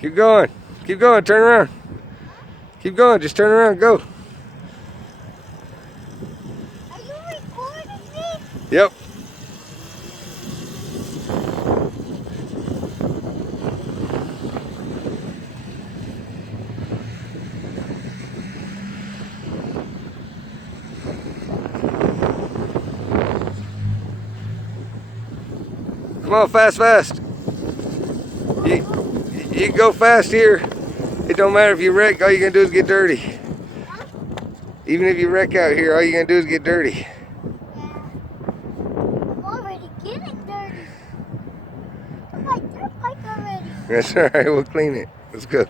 Keep going. Keep going. Turn around. Keep going. Just turn around. Go. Are you recording me? Yep. Come on, fast. You go fast here. It don't matter if you wreck. All you gonna do is get dirty. Even if you wreck out here, all you gonna do is get dirty. I'm already getting dirty. Oh, my dirt bike already. That's all right. We'll clean it. Let's go.